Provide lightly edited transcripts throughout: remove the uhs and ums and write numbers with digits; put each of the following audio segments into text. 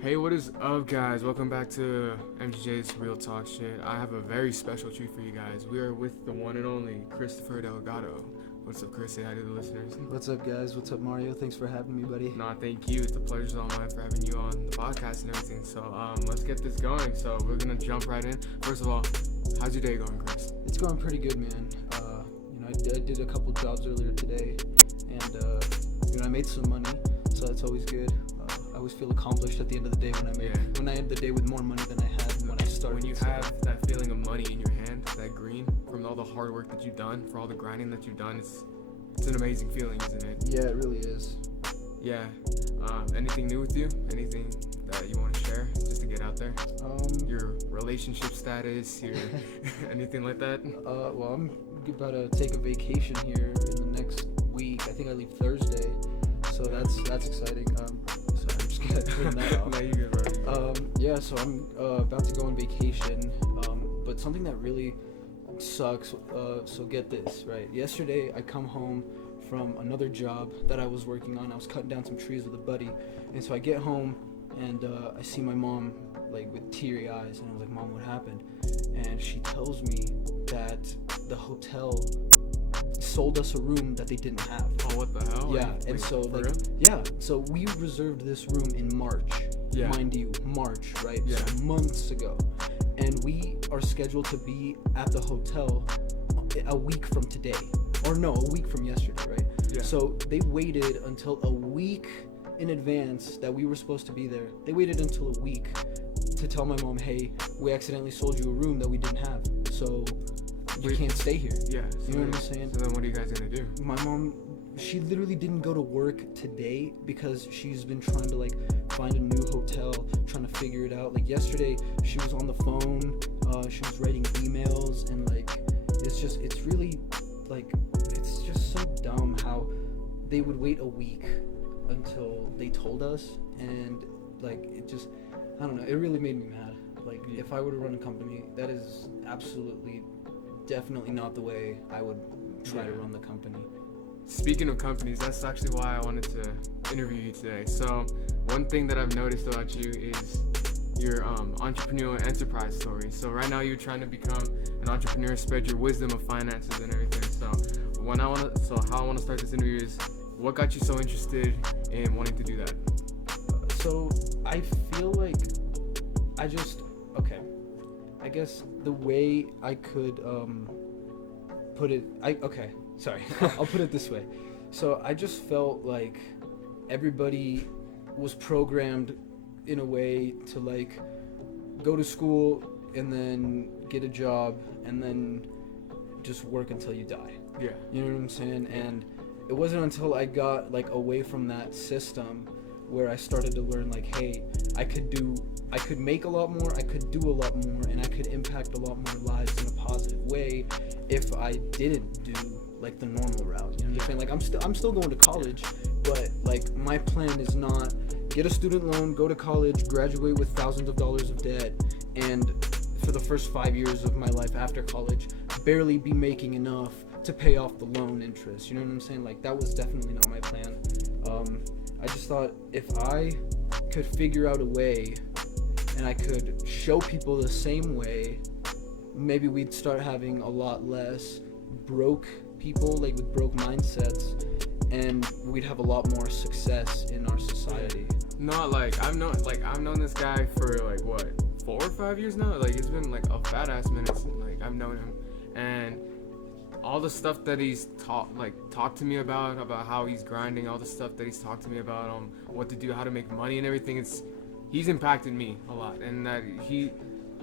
Hey, what is up, guys? Welcome back to MJ's Real Talk Shit. I have a very special treat for you guys. We are with the one and only Christopher Delgado. What's up, Chris? Say hi to the listeners. What's up, guys? What's up, Mario? Thanks for having me, buddy. Nah, thank you. It's a pleasure all mine for having you on the podcast and everything. So, let's get this going. So, we're gonna jump right in. First of all, how's your day going, Chris? It's going pretty good, man. I did a couple jobs earlier today, and I made some money, so that's always good. I always feel accomplished at the end of the day when I end the day with more money than I had when I started. When you have that feeling of money in your hand, that green, from all the hard work that you've done, for all the grinding that you've done, it's an amazing feeling, isn't it? Yeah, it really is. Yeah. Anything new with you? Anything that you want to share just to get out there? Your relationship status, your anything like that? Well, I'm about to take a vacation here in the next week. I think I leave Thursday, so that's exciting. So I'm just gonna turn that off. No, you good, bro. Yeah, so I'm about to go on vacation, but something that really sucks, so get this, right? Yesterday, I come home from another job that I was working on. I was cutting down some trees with a buddy, and so I get home, and I see my mom, like, with teary eyes, and I was like, Mom, what happened? And she tells me that the hotel sold us a room that they didn't have. Oh, what the hell? Yeah, and so, like, yeah, so we reserved this room in March, mind you, March, right? Yeah. So months ago. And we are scheduled to be at the hotel a week from today. Or no, a week from yesterday, right? Yeah. So they waited until a week in advance that we were supposed to be there. They waited until a week to tell my mom, hey, we accidentally sold you a room that we didn't have. So you can't stay here. Yeah. You know what I'm saying? So then what are you guys going to do? My mom, she literally didn't go to work today because she's been trying to, like, find a new hotel, trying to figure it out. Like, yesterday, she was on the phone, she was writing emails, and, like, it's really, like, it's just so dumb how they would wait a week until they told us, and, like, it just, I don't know, it really made me mad. Like, if I were to run a company, that is absolutely, definitely not the way I would try to run the company. Speaking of companies, that's actually why I wanted to interview you today. So one thing that I've noticed about you is your entrepreneurial enterprise story. So right now you're trying to become an entrepreneur, spread your wisdom of finances and everything. So how I want to start this interview is, what got you so interested in wanting to do that? So I feel like I guess the way I could put it, I'll put it this way. So I just felt like everybody was programmed in a way to, like, go to school and then get a job and then just work until you die. Yeah. You know what I'm saying? And it wasn't until I got, like, away from that system where I started to learn, like, hey, I could make a lot more, I could do a lot more, and I could impact a lot more lives in a positive way if I didn't do, like, the normal route. You know what I'm saying? Like, I'm still going to college, but, like, my plan is not get a student loan, go to college, graduate with thousands of dollars of debt, and for the first 5 years of my life after college, barely be making enough to pay off the loan interest. You know what I'm saying? Like, that was definitely not my plan. I just thought if I could figure out a way and I could show people the same way, maybe we'd start having a lot less broke people, like, with broke mindsets, and we'd have a lot more success in our society. No, I've known this guy for, like, what, 4 or 5 years now? Like, it's been, like, a fat ass minute since, like, I've known him, and all the stuff that he's talked to me about how he's grinding, all the stuff that he's talked to me about what to do, how to make money and everything, he's impacted me a lot, and that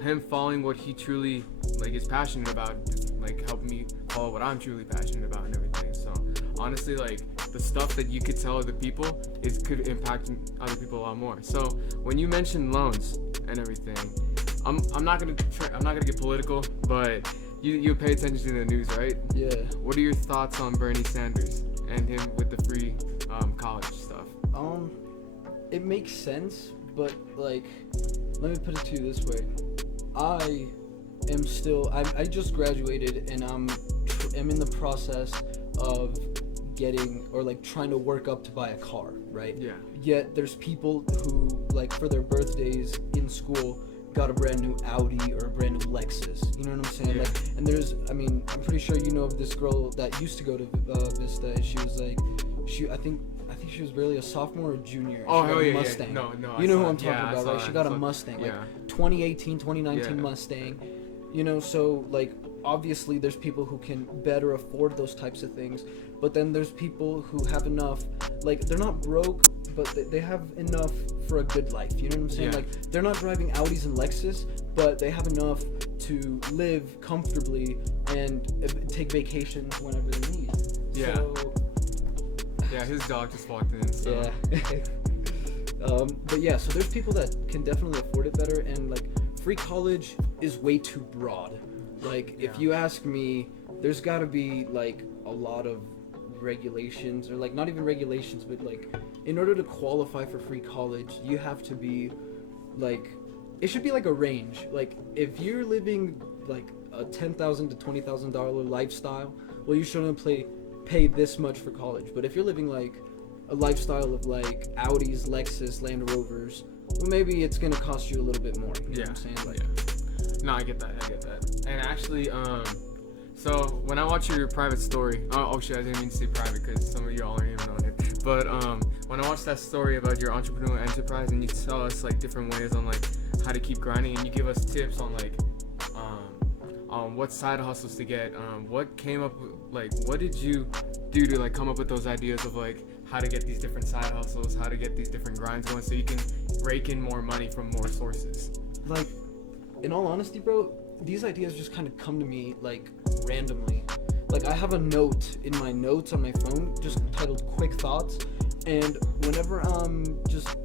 him following what he truly, like, is passionate about, like, helped me follow what I'm truly passionate about and everything. So honestly, like, the stuff that you could tell other people could impact other people a lot more. So when you mentioned loans and everything, I'm not gonna get political, but you pay attention to the news, right? Yeah. What are your thoughts on Bernie Sanders and him with the free college stuff? It makes sense, but, like, let me put it to you this way. I just graduated, and I'm in the process of getting, or, like, trying to work up to buy a car, right? Yeah. Yet there's people who, like, for their birthdays in school, got a brand new Audi or a brand new Lexus. You know what I'm saying? Yeah. Like, and there's, I mean, I'm pretty sure you know of this girl that used to go to Vista, and she was like, I think she was barely a sophomore or junior. Oh, she hell got a yeah, Mustang. yeah. No, you know who I'm talking about, right? that. She got a Mustang, like 2018, 2019 Mustang. You know, so like obviously there's people who can better afford those types of things, but then there's people who have enough, like they're not broke, but they have enough for a good life. You know what I'm saying? Yeah. Like they're not driving Audis and Lexus, but they have enough to live comfortably and take vacations whenever they need. Yeah. So, yeah, his dog just walked in. So. yeah. But yeah, so there's people that can definitely afford it better, and like free college is way too broad. Like if you ask me, there's got to be like a lot of regulations, or like not even regulations, but like in order to qualify for free college, you have to be like, it should be like a range. Like if you're living like a $10,000 to $20,000 lifestyle, well, you shouldn't pay this much for college. But if you're living like a lifestyle of like Audis, Lexus, Land Rovers, well, maybe it's gonna cost you a little bit more. You know what I'm saying? Like, No, I get that. And actually, so when I watch your private story, oh shit, I didn't mean to say private because some of y'all aren't even on it. But when I watched that story about your entrepreneurial enterprise, and you tell us like different ways on like how to keep grinding, and you give us tips on like what side hustles to get, what came up, like what did you do to like come up with those ideas of like how to get these different side hustles, how to get these different grinds going, so you can rake in more money from more sources? Like, in all honesty, bro, these ideas just kind of come to me like randomly. Like I have a note in my notes on my phone just titled Quick Thoughts, and whenever I'm just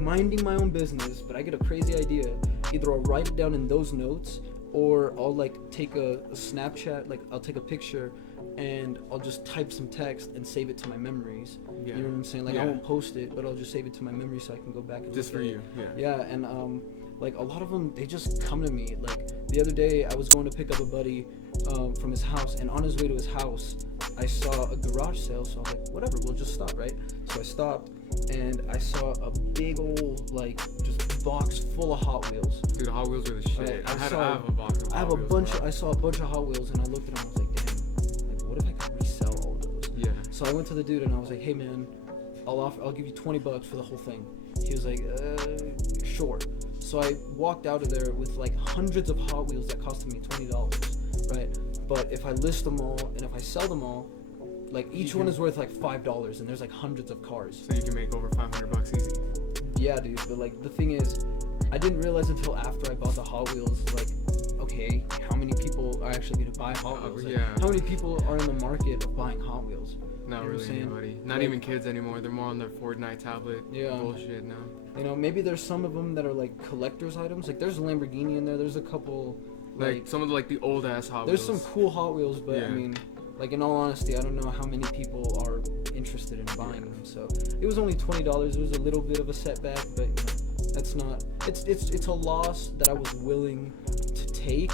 minding my own business but I get a crazy idea, either I'll write it down in those notes, or I'll like take a Snapchat, like I'll take a picture and I'll just type some text and save it to my memories. You know what I'm saying? Like I won't post it, but I'll just save it to my memory so I can go back and just look for at you. it. Yeah, and like a lot of them, they just come to me. Like the other day I was going to pick up a buddy from his house, and on his way to his house I saw a garage sale, so I was like, whatever, we'll just stop, right? So I stopped and I saw a big old like just box full of Hot Wheels. Dude, Hot Wheels are the shit. I have a box of Hot Wheels. I saw a bunch of Hot Wheels, and I looked at them, I was like, damn, like what if I could resell all of those? Yeah. So I went to the dude and I was like, hey man, I'll give you $20 for the whole thing. He was like, sure. So I walked out of there with like hundreds of Hot Wheels that costed me $20, right? But if I list them all and if I sell them all, like each one is worth like $5, and there's like hundreds of cars. So you can make over $500 easy. Yeah, dude. But like the thing is, I didn't realize until after I bought the Hot Wheels, like, okay, how many people are actually gonna buy Hot Wheels? Like, how many people are in the market of buying Hot Wheels? Not really anybody. Not even kids anymore. They're more on their Fortnite tablet. Yeah. Bullshit now. You know, maybe there's some of them that are like collector's items. Like there's a Lamborghini in there. There's a couple. Like some of the, like the old ass Hot Wheels. Wheels. There's some cool Hot Wheels, but I mean, like in all honesty, I don't know how many people are interested in buying them. So it was only $20. It was a little bit of a setback, but you know, that's not. It's a loss that I was willing to take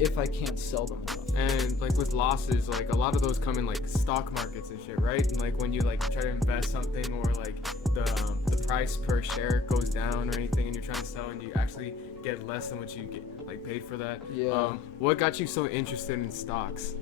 if I can't sell them enough. And like with losses, like a lot of those come in like stock markets and shit, right? And like when you like try to invest something, or like the price per share goes down or anything, and you're trying to sell and you actually get less than what you get like paid for that. Yeah. What got you so interested in stocks?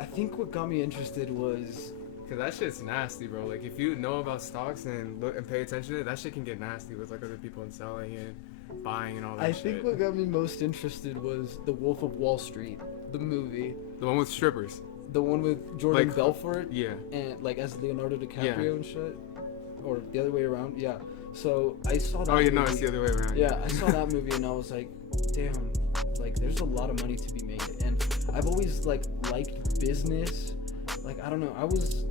I think what got me interested was, cause that shit's nasty, bro. Like if you know about stocks and look and pay attention to it, that shit can get nasty with like other people and selling and buying and all that shit. I think what got me most interested was The Wolf of Wall Street, the movie. The one with strippers. The one with Jordan Belfort. Yeah. And like as Leonardo DiCaprio and shit, or the other way around. Yeah. So I saw that. Oh, movie. No, it's the other way around. Yeah, I saw that movie and I was like, damn, like there's a lot of money to be made. And I've always like liked business. Like I don't know, I was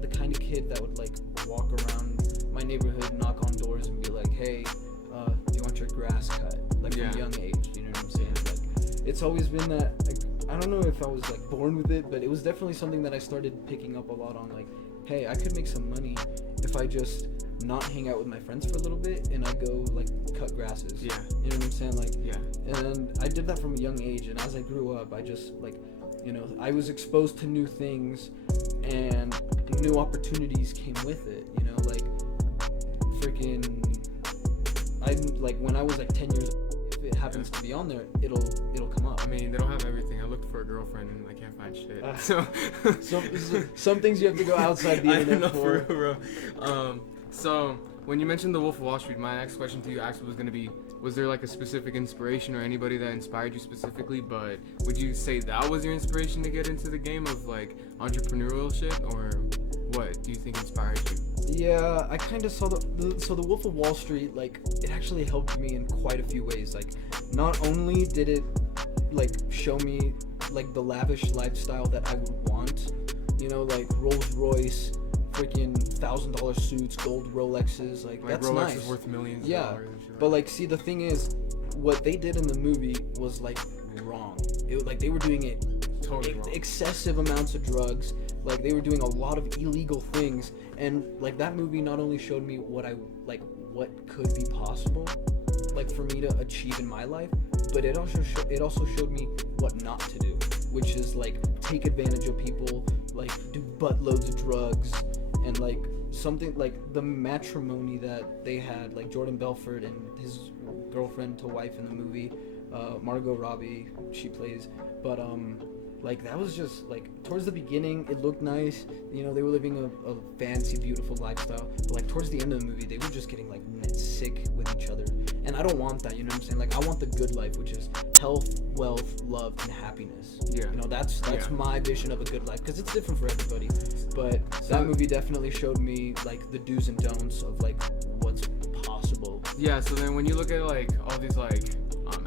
the kind of kid that would like walk around my neighborhood, knock on doors, and be like, hey, do you want your grass cut? Like from a young age, you know what I'm saying? Like it's always been that. Like, I don't know if I was like born with it, but it was definitely something that I started picking up a lot on. Like, hey, I could make some money if I just not hang out with my friends for a little bit and I go like cut grasses. Yeah. You know what I'm saying? Like, yeah. And I did that from a young age, and as I grew up, I just like, you know, I was exposed to new things and new opportunities came with it. You know, like freaking, I like when I was like 10 years old, if it happens to be on there, it'll come up. I mean, they don't have everything. I looked for a girlfriend and I can't find shit. Some things you have to go outside the internet for. Real. So when you mentioned the Wolf of Wall Street, my next question to you actually was gonna be, was there like a specific inspiration or anybody that inspired you specifically? But would you say that was your inspiration to get into the game of like entrepreneurial shit, or what do you think inspired you? Yeah, I kind of saw the Wolf of Wall Street, like, it actually helped me in quite a few ways. Like, not only did it, like, show me, like, the lavish lifestyle that I would want, you know, like, Rolls Royce, freaking $1,000 suits, gold Rolexes, like that's Rolex nice. is worth millions of yeah, dollars and shit. But, like, see, the thing is, what they did in the movie was, like, wrong. It, like, they were doing it Totally wrong. excessive amounts of drugs. Like, they were doing a lot of illegal things, and like that movie not only showed me what could be possible, like for me to achieve in my life, but it also showed me what not to do, which is like take advantage of people, like do buttloads of drugs, and like something like the matrimony that they had, like Jordan Belfort and his girlfriend to wife in the movie, Margot Robbie, she plays, but like that was just like towards the beginning it looked nice, you know, they were living a fancy beautiful lifestyle, but like towards the end of the movie they were just getting like sick with each other, and I don't want that, you know what I'm saying? Like I want the good life, which is health, wealth, love, and happiness. Yeah, you know, that's my vision of a good life, because it's different for everybody, but that movie definitely showed me like the do's and don'ts of like what's possible. Yeah, so then when you look at like all these like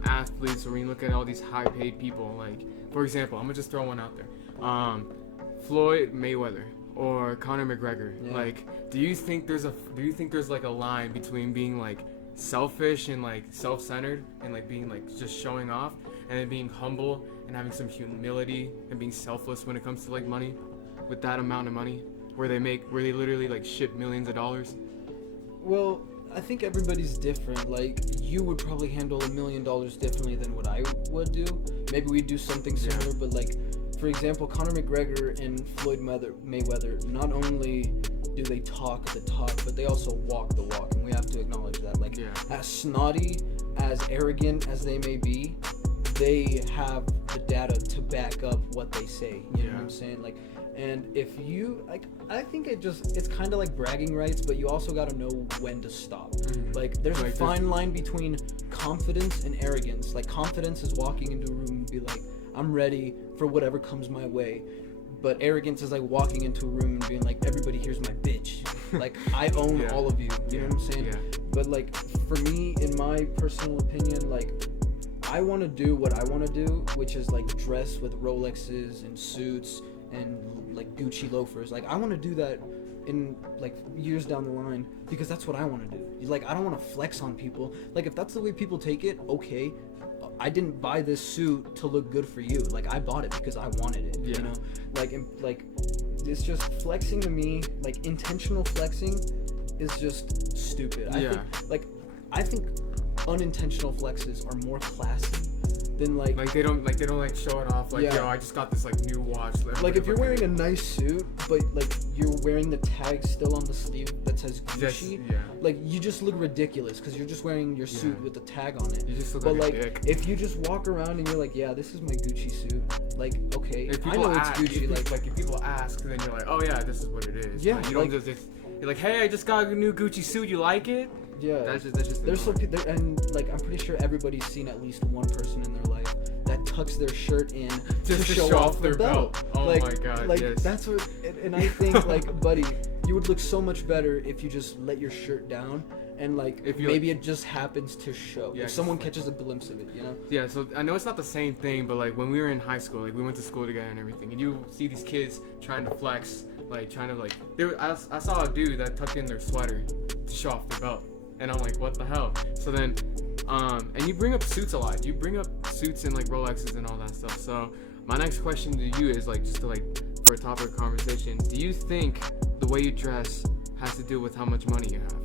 athletes, or when you look at all these high paid people, like for example, I'm gonna just throw one out there, Floyd Mayweather or Conor McGregor. Yeah. Like, do you think there's like a line between being like selfish and like self-centered and like being like just showing off, and then being humble and having some humility and being selfless when it comes to like money, with that amount of money where they literally like ship millions of dollars? Well, I think everybody's different. Like, you would probably handle $1 million differently than what I would do. Maybe we'd do something similar, but like, for example, Conor McGregor and Floyd Mayweather, not only do they talk the talk, but they also walk the walk, and we have to acknowledge that. Like, as snotty, as arrogant as they may be, they have the data to back up what they say. You know what I'm saying? Like, and if you like, I think it's kind of like bragging rights, but you also got to know when to stop. Mm-hmm. Like, there's a fine line between confidence and arrogance. Like, confidence is walking into a room and be like, I'm ready for whatever comes my way. But arrogance is like walking into a room and being like, everybody here's my bitch. Like, I own all of you. You know what I'm saying? Yeah. But like, for me, in my personal opinion, like, I want to do what I want to do, which is like dress with Rolexes and suits and like Gucci loafers. Like, I want to do that in like years down the line, because that's what I want to do. Like, I don't want to flex on people. Like, if that's the way people take it, okay. I didn't buy this suit to look good for you. Like, I bought it because I wanted it. You know, like it's just flexing to me. Like, intentional flexing is just stupid. I think unintentional flexes are more classy than like they don't show it off. Like, yo, I just got this like new watch. Like, if you're wearing a nice suit, but like you're wearing the tag still on the sleeve that says Gucci, like, you just look ridiculous because you're just wearing your suit with the tag on it. You just look like a dick. If you just walk around and you're like, yeah, this is my Gucci suit. Like, okay, I know it's Gucci. If people ask, then you're like, oh yeah, this is what it is. Yeah, like, you don't just you're like, hey, I just got a new Gucci suit. You like it? Yeah, that's just there's some people, and like, I'm pretty sure everybody's seen at least one person in their life that tucks their shirt in just to show off their belt. Oh like, my god, like, yes. That's what, and I think, like, buddy, you would look so much better if you just let your shirt down, and like, if maybe it just happens to show. If someone catches a glimpse of it, you know? Yeah, so I know it's not the same thing, but like when we were in high school, like we went to school together and everything, and you see these kids trying to flex, like trying to like, I saw a dude that tucked in their sweater to show off their belt. And I'm like, what the hell? So then, and you bring up suits a lot. You bring up suits and like Rolexes and all that stuff. So my next question to you is like, just to like, for a topic of conversation, do you think the way you dress has to do with how much money you have?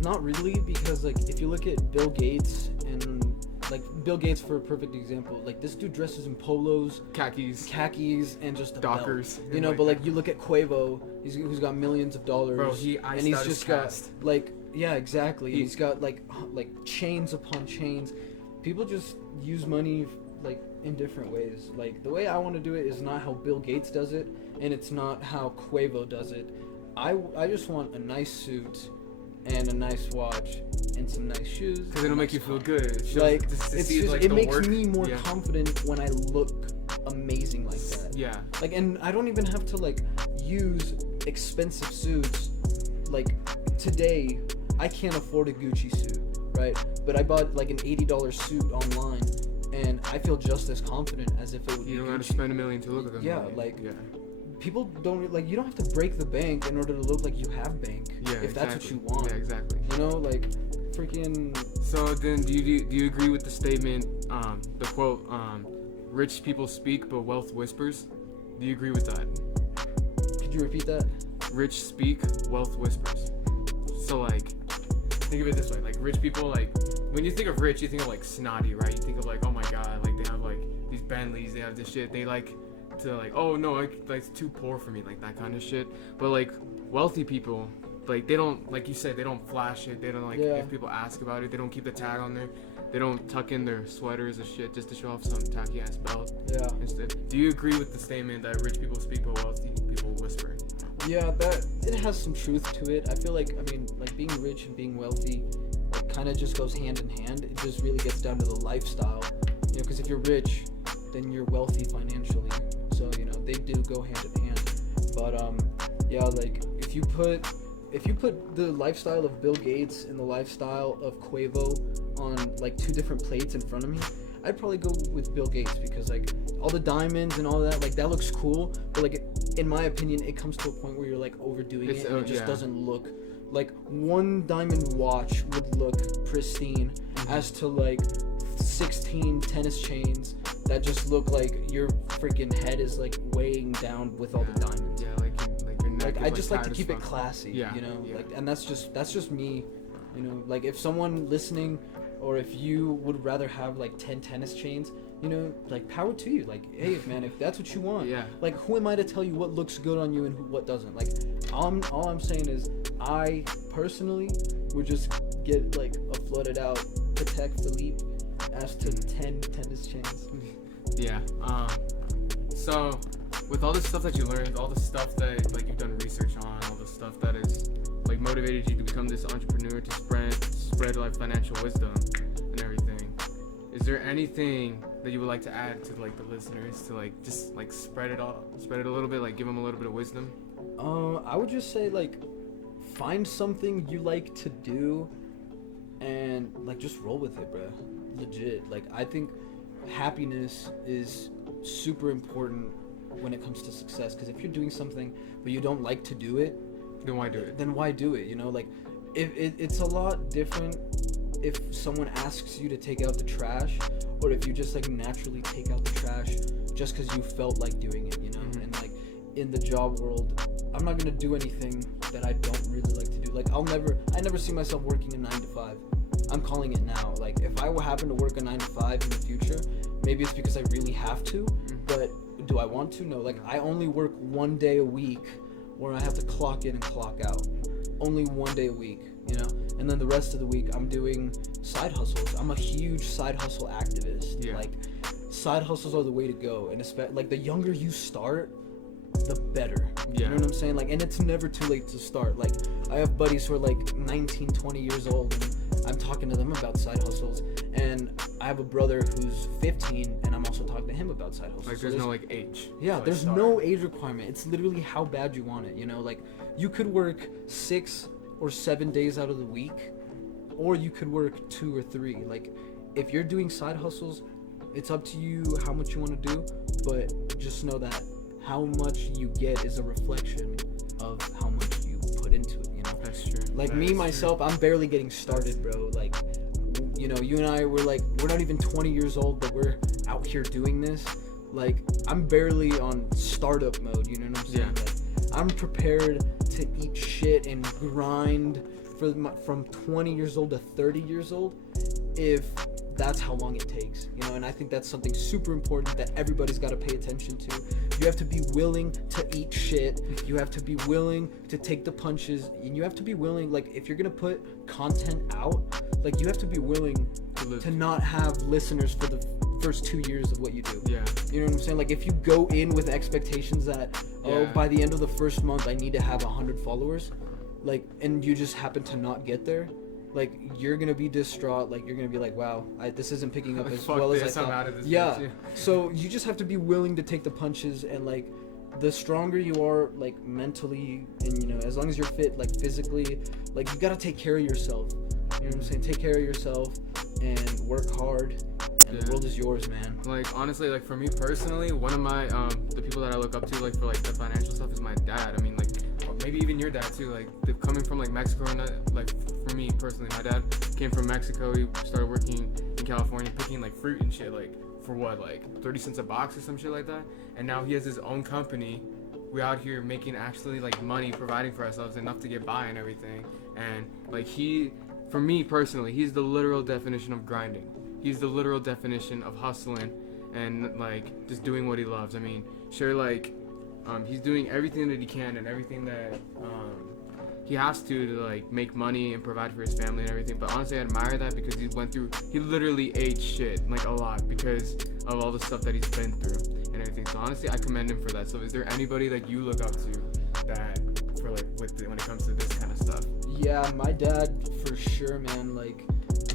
Not really, because like, if you look at Bill Gates and like Bill Gates for a perfect example. Like this dude dresses in polos, khakis, and just a Dockers. belt. You know, but like you look at Quavo, who's got millions of dollars, Bro, he iced and he's out his just cast. got like exactly. He's got like chains upon chains. People just use money like in different ways. Like the way I want to do it is not how Bill Gates does it, and it's not how Quavo does it. I just want a nice suit and a nice watch and some nice shoes. Because it'll make you feel good. It makes me more confident when I look amazing like that. Yeah. Like, and I don't even have to like use expensive suits. Like today, I can't afford a Gucci suit, right? But I bought like an $80 suit online, and I feel just as confident as if it would be Gucci. You don't have to spend $1 million to look at them. Yeah, people don't like. You don't have to break the bank in order to look like you have bank. Yeah, if that's what you want. Yeah, exactly. You know, like freaking. So then, do you agree with the statement, the quote, "Rich people speak, but wealth whispers"? Do you agree with that? Could you repeat that? Rich speak, wealth whispers. So like, think of it this way: like rich people, like when you think of rich, you think of like snotty, right? You think of like, oh my god, like they have like these Bentleys, they have this shit. They like to like, oh no, like it's too poor for me, like that kind of shit. But like wealthy people, like they don't, like you said, they don't flash it. They don't like if people ask about it, they don't keep the tag on there. They don't tuck in their sweaters or shit just to show off some tacky ass belt. Yeah. Instead, do you agree with the statement that rich people speak but wealthy people whisper? Yeah, that it has some truth to it. I feel like, I mean, like being rich and being wealthy, like kind of just goes hand in hand. It just really gets down to the lifestyle, you know, because if you're rich, then you're wealthy financially. So, you know, they do go hand in hand. But yeah, like if you put the lifestyle of Bill Gates and the lifestyle of Quavo on like two different plates in front of me, I'd probably go with Bill Gates because like all the diamonds and all that, like that looks cool, but like in my opinion, it comes to a point where you're like overdoing it and it just doesn't look like one diamond watch would look pristine as to like 16 tennis chains that just look like your freaking head is like weighing down with all the diamonds. Yeah, like your neck. Like I just like to keep it classy, you know. Yeah. Like, and that's just me, you know. Like if someone listening, or if you would rather have like 10 tennis chains, you know, like power to you. Like, hey man, if that's what you want, like who am I to tell you what looks good on you and what doesn't? Like, all I'm saying is I personally would just get like a flooded out Patek Philippe as to 10 tennis chains. Yeah. So with all the stuff that you learned, all the stuff that like you've done research on, all the stuff that is like motivated you to become this entrepreneur, to spread like financial wisdom and everything, is there anything that you would like to add to like the listeners to like just like spread it a little bit, like give them a little bit of wisdom? I would just say like find something you like to do and like just roll with it, bro. Legit. Like I think happiness is super important when it comes to success, because if you're doing something but you don't like to do it, then why do it? You know, like if it's a lot different if someone asks you to take out the trash, or if you just like naturally take out the trash just because you felt like doing it, you know. And like in the job world, I'm not gonna do anything that I don't really like to do. Like I never see myself working a 9 to 5. I'm calling it now. Like if I happen to work a 9 to 5 in the future, maybe it's because I really have to, but do I want to? No. Like I only work 1 day a week where I have to clock in and clock out. Only 1 day a week, you know? And then the rest of the week I'm doing side hustles. I'm a huge side hustle activist. Yeah. Like side hustles are the way to go, and especially like the younger you start, the better. Yeah. You know what I'm saying? Like, and it's never too late to start. Like I have buddies who are like 19, 20 years old, and I'm talking to them about side hustles, and I have a brother who's 15, and I'm also talking to him about side hustles. Like there's no like age. Yeah, there's no age requirement. It's literally how bad you want it, you know? Like you could work 6 or 7 days out of the week, or you could work 2 or 3. Like if you're doing side hustles, it's up to you how much you want to do, but just know that how much you get is a reflection of how much you put into it, you know? That's true. Like me, myself, I'm barely getting started, bro. Like, you know, you and I, we're not even 20 years old, but we're out here doing this. Like, I'm barely on startup mode, you know what I'm saying? Yeah. Like, I'm prepared to eat shit and grind from 20 years old to 30 years old if that's how long it takes, you know. And I think that's something super important that everybody's got to pay attention to. You have to be willing to eat shit. You have to be willing to take the punches, and you have to be willing, like, if you're gonna put content out, like, you have to be willing to not have listeners for the first 2 years of what you do. Yeah. You know what I'm saying? Like, if you go in with expectations that, by the end of the first month I need to have 100 followers, like, and you just happen to not get there, like, you're gonna be distraught. Like, you're gonna be like, wow, this isn't picking up as well as I thought. Out of this Yeah. bitch, yeah. So you just have to be willing to take the punches, and like, the stronger you are, like, mentally, and, you know, as long as you're fit, like, physically, like, you gotta take care of yourself. You know what I'm saying? Take care of yourself and work hard, and the world is yours, man. Like, honestly, like, for me personally, one of my the people that I look up to, like, for like the financial stuff is my dad. I mean, like, maybe even your dad too. Like, coming from like Mexico, and like, for me personally, my dad came from Mexico. He started working in California, picking like fruit and shit, like, for what, like 30 cents a box or some shit like that. And now he has his own company. We out here making actually like money, providing for ourselves enough to get by and everything. And like, for me personally, he's the literal definition of grinding. He's the literal definition of hustling and like just doing what he loves. I mean, sure, like, he's doing everything that he can and everything that he has to like make money and provide for his family and everything. But honestly, I admire that because he literally ate shit, like, a lot, because of all the stuff that he's been through and everything. So honestly, I commend him for that. So is there anybody that you look up to that for like when it comes to this kind of stuff? Yeah, my dad for sure, man. Like,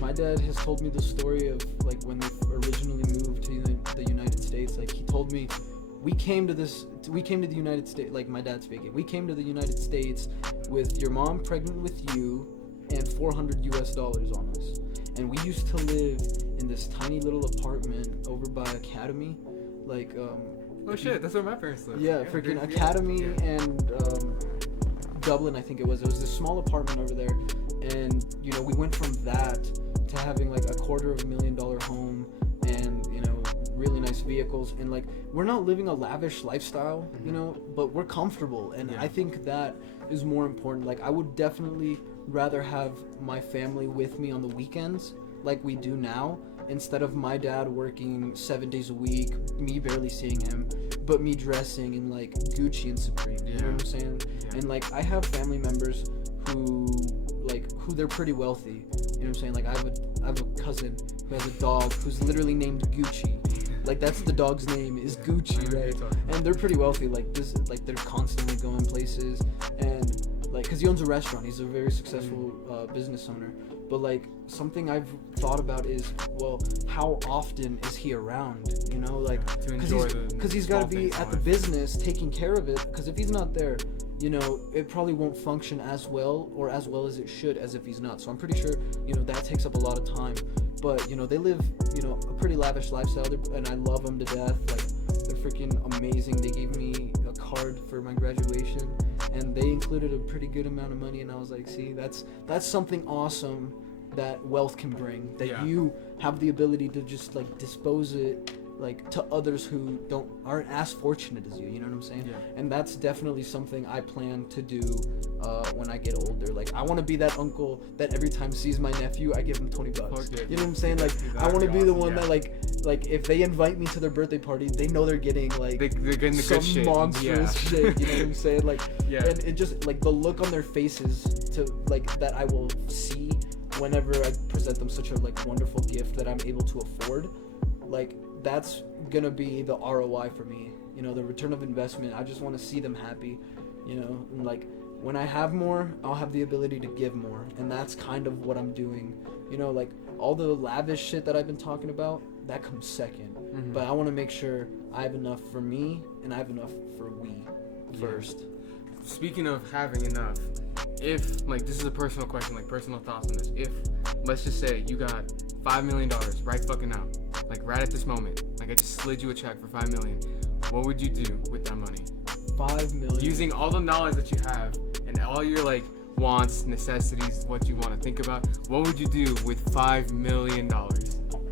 my dad has told me the story of like when they originally moved to the United States. Like, he told me, we came to the United States, like, my dad's speaking, we came to the United States with your mom pregnant with you and $400 US on us. And we used to live in this tiny little apartment over by Academy, like, oh shit, that's where my parents live. Yeah, freaking Academy and Dublin, I think it was. It was this small apartment over there, and, you know, we went from that to having like a $250,000 home, and, you know, really nice vehicles, and like, we're not living a lavish lifestyle, you know, but we're comfortable, and I think that is more important. Like, I would definitely rather have my family with me on the weekends like we do now, instead of my dad working 7 days a week, me barely seeing him, but me dressing in like Gucci and Supreme. You know what I'm saying? And like, I have family members who they're pretty wealthy. You know what I'm saying? Like, I have a cousin who has a dog who's literally named Gucci. Like, that's the dog's name, is Gucci, right? And they're pretty wealthy. Like, like, they're constantly going places, and like, because he owns a restaurant, he's a very successful business owner. But like, something I've thought about is, well, how often is he around? You know, like, because he's got to be at the business taking care of it. Because if he's not there, you know, it probably won't function as well as it should as if he's not. So I'm pretty sure, you know, that takes up a lot of time. But, you know, they live, you know, a pretty lavish lifestyle, and I love them to death. Like, they're freaking amazing. They gave me a card for my graduation, and they included a pretty good amount of money, and I was like, see, that's something awesome that wealth can bring, that you have the ability to just like dispose it like to others who aren't as fortunate as you know what I'm saying? And that's definitely something I plan to do when I get older. Like, I want to be that uncle that every time sees my nephew, I give him $20. You know what I'm saying? Like, I want to be the one that like if they invite me to their birthday party, they know they're getting like they're getting the some good shit. Monstrous shit. You know what I'm saying? Like, and it just like the look on their faces to like that I will see whenever I present them such a like wonderful gift that I'm able to afford. Like, that's gonna be the ROI for me, you know, the return of investment. I just want to see them happy, you know, and like, when I have more, I'll have the ability to give more, and that's kind of what I'm doing, you know. Like, all the lavish shit that I've been talking about, that comes second, but I want to make sure I have enough for me and I have enough for we first. Speaking of having enough, if, like, this is a personal question, like, personal thoughts on this, if, let's just say you got $5 million right fucking now, like, right at this moment, like, I just slid you a check for $5 million, what would you do with that money? $5 million. Using all the knowledge that you have and all your like wants, necessities, what you want to think about, what would you do with $5 million?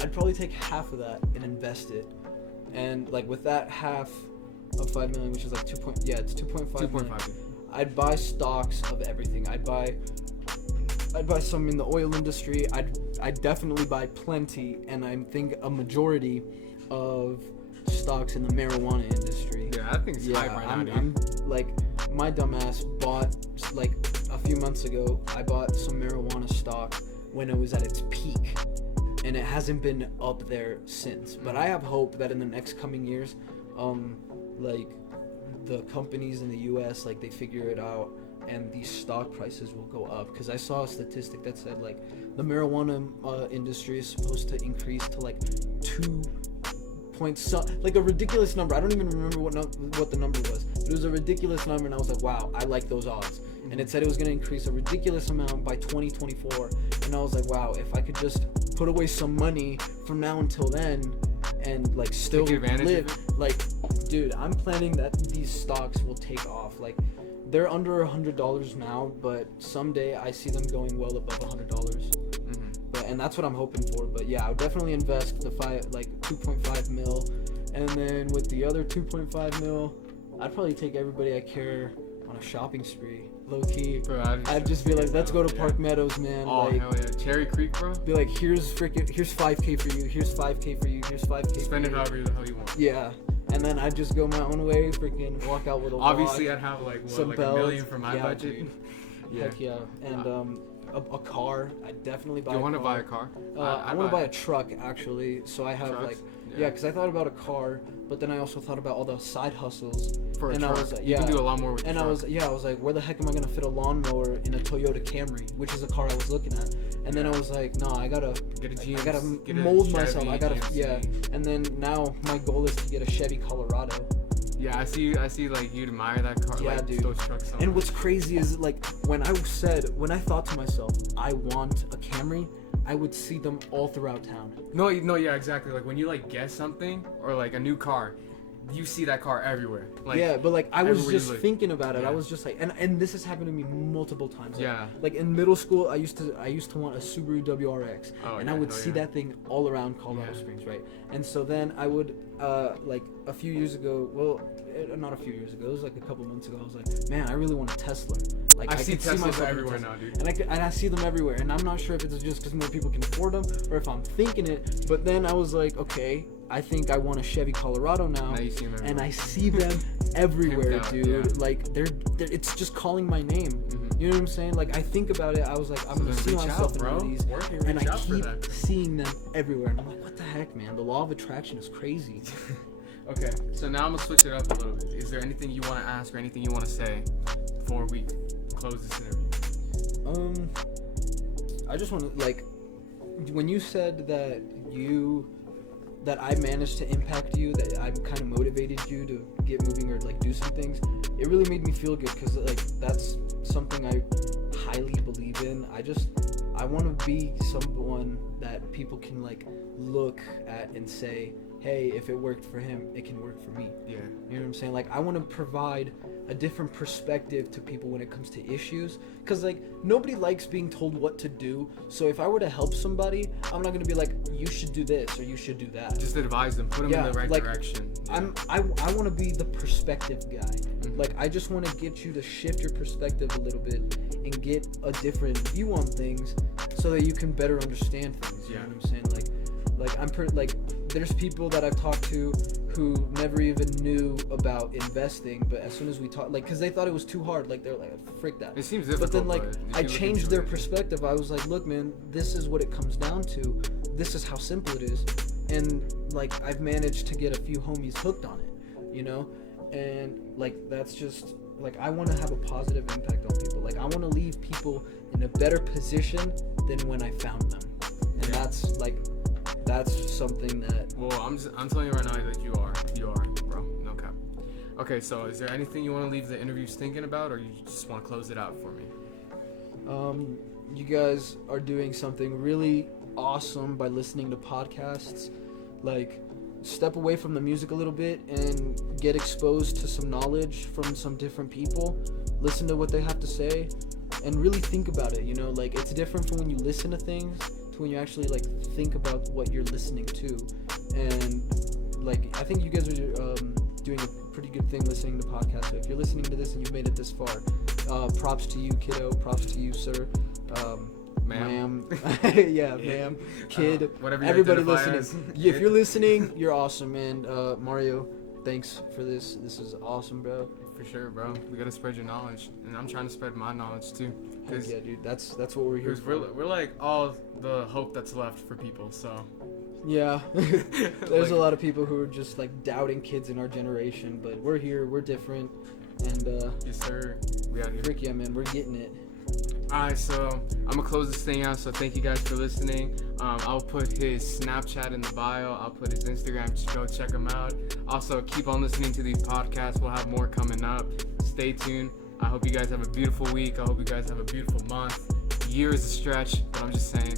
I'd probably take half of that and invest it, and like, with that half of $5 million, which is like it's 2.5 million, I'd buy stocks of everything. I'd buy I'd buy some in the oil industry. I'd definitely buy plenty, and I think a majority of stocks in the marijuana industry. Yeah, I think it's hype right now, dude. I'm like, my dumbass bought, like, a few months ago, I bought some marijuana stock when it was at its peak, and it hasn't been up there since. But I have hope that in the next coming years, like, the companies in the US, like, they figure it out, and these stock prices will go up. Because I saw a statistic that said, like, the marijuana industry is supposed to increase to, like, 2 points, like a ridiculous number. I don't even remember what the number was. It was a ridiculous number, and I was like, wow, I like those odds. And it said it was going to increase a ridiculous amount by 2024, and I was like, wow, if I could just put away some money from now until then and, like, still live, like, dude, I'm planning that these stocks will take off. Like, they're under $100 now, but someday I see them going well above $100. And that's what I'm hoping for. But yeah, I'll definitely invest the 2.5 mil, and then with the other 2.5 mil, I'd probably take everybody I care on a shopping spree, low key. Bro, I'd just be like, let's go to Park Meadows, man. Oh, like, hell yeah, Cherry Creek, bro. Be like, here's 5K for you, here's 5K for you, here's 5K. Spend it however the hell you want. Yeah. And then I'd just go my own way, freaking walk out with a Obviously, walk, I'd have like some like belts. $1 million for my budget. Dude. Yeah. Heck yeah. And a car. I'd definitely buy. Do you want to buy a car? I want to buy a truck, actually. So I have trucks? like, yeah, because I thought about a car, but then I also thought about all the side hustles. For a and truck. I was like, You can do a lot more with. And I was like, where the heck am I gonna fit a lawnmower in a Toyota Camry, which is a car I was looking at? And then I was like, no, I gotta mold myself. I gotta, yeah. And then now my goal is to get a Chevy Colorado. Yeah, I see like you'd admire that car, yeah, like dude. those trucks. So and much. what's crazy is, like, when I thought to myself, I want a Camry, I would see them all throughout town. No, yeah, exactly. Like when you like get something or like a new car, you see that car everywhere. Like, yeah, but like I was just like, thinking about it. yeah. I was just like, and this has happened to me multiple times. Like, yeah. Like in middle school, I used to want a Subaru WRX, and I would see yeah. that thing all around Colorado Springs, right? And so then I would like a few years ago. Well, not a few years ago. It was like a couple months ago. I was like, man, I really want a Tesla. Like I see Teslas myself everywhere now, dude. And I see them everywhere, and I'm not sure if it's just because more people can afford them or if I'm thinking it. But then I was like, okay, I think I want a Chevy Colorado now you see them everywhere. and I see them everywhere, out, dude. yeah. Like they're it's just calling my name. Mm-hmm. You know what I'm saying? Like I think about it. I was like, I'm gonna see myself in one of these, and I keep seeing them everywhere. And I'm like, what the heck, man? The law of attraction is crazy. Okay, so now I'm gonna switch it up a little bit. Is there anything you want to ask or anything you want to say before we close this interview? I just want to, like, when you said that I managed to impact you, that I kind of motivated you to get moving or like do some things, it really made me feel good because like that's something I highly believe in. I want to be someone that people can like look at and say, hey, if it worked for him, it can work for me. Yeah. You know what I'm saying? Like, I want to provide a different perspective to people when it comes to issues. Because, like, nobody likes being told what to do. So if I were to help somebody, I'm not going to be like, you should do this or you should do that. Just advise them. Put them in the right direction. Yeah. I want to be the perspective guy. Mm-hmm. Like, I just want to get you to shift your perspective a little bit and get a different view on things so that you can better understand things. You know what I'm saying? Like there's people that I've talked to who never even knew about investing, but as soon as we talk, like, because they thought it was too hard, like they're like, frick that. It seems difficult. But then, like, I changed their perspective. I was like, look, man, this is what it comes down to. This is how simple it is, and like I've managed to get a few homies hooked on it, you know, and like that's just like I want to have a positive impact on people. Like I want to leave people in a better position than when I found them, and that's something that. Well, I'm telling you right now that you are, bro. No cap. Okay, so is there anything you want to leave the interviews thinking about, or you just want to close it out for me? You guys are doing something really awesome by listening to podcasts. Like, step away from the music a little bit and get exposed to some knowledge from some different people. Listen to what they have to say, and really think about it. You know, like it's different from when you listen to things to when you actually like think about what you're listening to. And like I think you guys are doing a pretty good thing listening to podcasts. So if you're listening to this and you've made it this far, props to you, kiddo. Props to you, sir. ma'am. Yeah, ma'am, kid, Whatever you everybody identify listening. as. If you're listening, you're awesome, man. Mario, thanks for this. This is awesome, bro. For sure, bro. We gotta spread your knowledge, and I'm trying to spread my knowledge too. Heck yeah, dude. That's what we're here Because for. we're like all the hope that's left for people. So Yeah. There's a Like- lot of people who are just like doubting kids in our generation, but we're here, we're different, and yes, sir. We out here. frick yeah, man, we're getting it. Alright, so I'm gonna close this thing out. So thank you guys for listening. I'll put his Snapchat in the bio. I'll put his Instagram. Just go check him out. Also, keep on listening to these podcasts. We'll have more coming up. Stay tuned. I hope you guys have a beautiful week. I hope you guys have a beautiful month. Year is a stretch, but I'm just saying.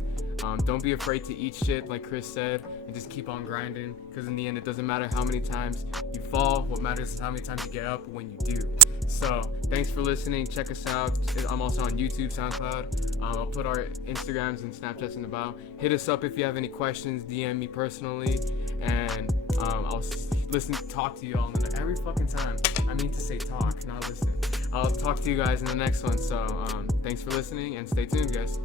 Don't be afraid to eat shit, like Chris said, and just keep on grinding. Because in the end, it doesn't matter how many times you fall. What matters is how many times you get up when you do. So, thanks for listening. Check us out. I'm also on YouTube, SoundCloud. I'll put our Instagrams and Snapchats in the bio. Hit us up if you have any questions. DM me personally, and I'll talk to you all every fucking time. I mean to say talk, not listen. I'll talk to you guys in the next one. So, thanks for listening, and stay tuned, guys.